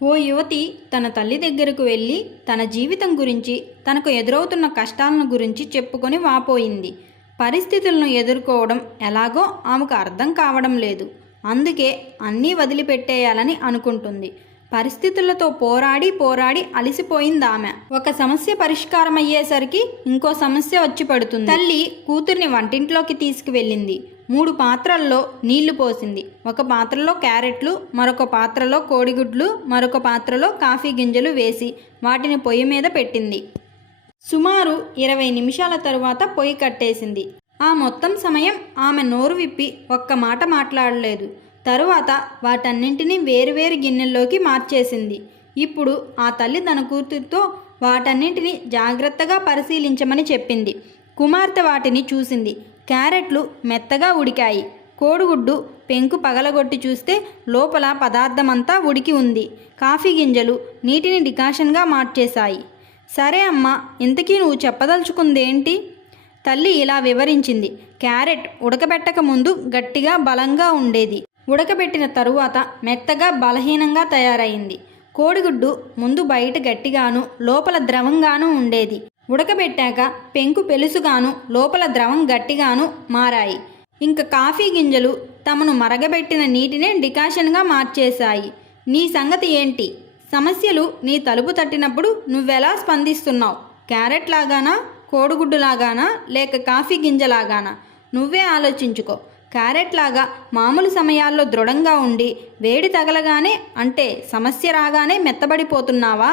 ఓ యువతి తన తల్లి దగ్గరకు వెళ్ళి తన జీవితం గురించి, తనకు ఎదురవుతున్న కష్టాలను గురించి చెప్పుకొని వాపోయింది. పరిస్థితులను ఎదుర్కోవడం ఎలాగో ఆమెకు అర్థం కావడం లేదు. అందుకే అన్నీ వదిలిపెట్టేయాలని అనుకుంటుంది. పరిస్థితులతో పోరాడి పోరాడి అలసిపోయిందామె. ఒక సమస్య పరిష్కారం అయ్యేసరికి ఇంకో సమస్య వచ్చి పడుతుంది. తల్లి కూతుర్ని వంటింట్లోకి తీసుకువెళ్ళింది. 3 పాత్రల్లో నీళ్లు పోసింది. ఒక పాత్రలో క్యారెట్లు, మరొక పాత్రలో కోడిగుడ్లు, మరొక పాత్రలో కాఫీ గింజలు వేసి వాటిని పొయ్యి మీద పెట్టింది. సుమారు 20 నిమిషాల తరువాత పొయ్యి కట్టేసింది. ఆ మొత్తం సమయం ఆమె నోరు విప్పి ఒక్క మాట మాట్లాడలేదు. తరువాత వాటన్నింటినీ వేరువేరు గిన్నెల్లోకి మార్చేసింది. ఇప్పుడు ఆ తల్లి తన కూతురితో వాటన్నింటినీ జాగ్రత్తగా పరిశీలించమని చెప్పింది. కుమార్తె వాటిని చూసింది. క్యారెట్లు మెత్తగా ఉడికాయి. కోడిగుడ్డు పెంకు పగలగొట్టి చూస్తే లోపల పదార్థమంతా ఉడికి ఉంది. కాఫీ గింజలు నీటిని డికాషన్గా మార్చేశాయి. సరే అమ్మా, ఇంతకీ నువ్వు చెప్పదలుచుకుందేంటి? తల్లి ఇలా వివరించింది. క్యారెట్ ఉడకబెట్టక ముందు గట్టిగా బలంగా ఉండేది. ఉడకబెట్టిన తరువాత మెత్తగా బలహీనంగా తయారైంది. కోడిగుడ్డు ముందు బయట గట్టిగాను లోపల ద్రవంగాను ఉండేది. ఉడకబెట్టాక పెంకు పెలుసుగాను లోపల ద్రవం గట్టిగాను మారాయి. ఇంక కాఫీ గింజలు తమను మరగబెట్టిన నీటినే డికాషన్గా మార్చేశాయి. నీ సంగతి ఏంటి? సమస్యలు నీ తలుపు తట్టినప్పుడు నువ్వెలా స్పందిస్తున్నావు? క్యారెట్ లాగానా, కోడిగుడ్డులాగానా, లేక కాఫీ గింజలాగానా? నువ్వే ఆలోచించుకో. క్యారెట్ లాగా మామూలు సమయాల్లో దృఢంగా ఉండి వేడి తగలగానే, అంటే సమస్య రాగానే మెత్తబడిపోతున్నావా?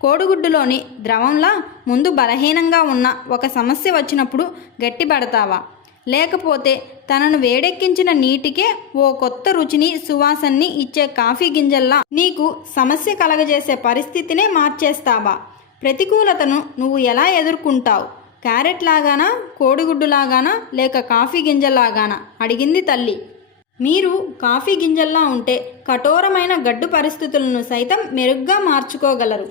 కోడిగుడ్డులోని ద్రవంలా ముందు బలహీనంగా ఉన్న ఒక సమస్య వచ్చినప్పుడు గట్టిపడతావా? లేకపోతే తనను వేడెక్కించిన నీటికే ఓ కొత్త రుచిని, సువాసనని ఇచ్చే కాఫీ గింజల్లా నీకు సమస్య కలగజేసే పరిస్థితినే మార్చేస్తావా? ప్రతికూలతను నువ్వు ఎలా ఎదుర్కొంటావు? క్యారెట్ లాగానా, కోడిగుడ్డులాగానా, లేక కాఫీ గింజల్లాగానా? అడిగింది తల్లి. మీరు కాఫీ గింజల్లా ఉంటే కఠోరమైన గడ్డు పరిస్థితులను సైతం మెరుగ్గా మార్చుకోగలరు.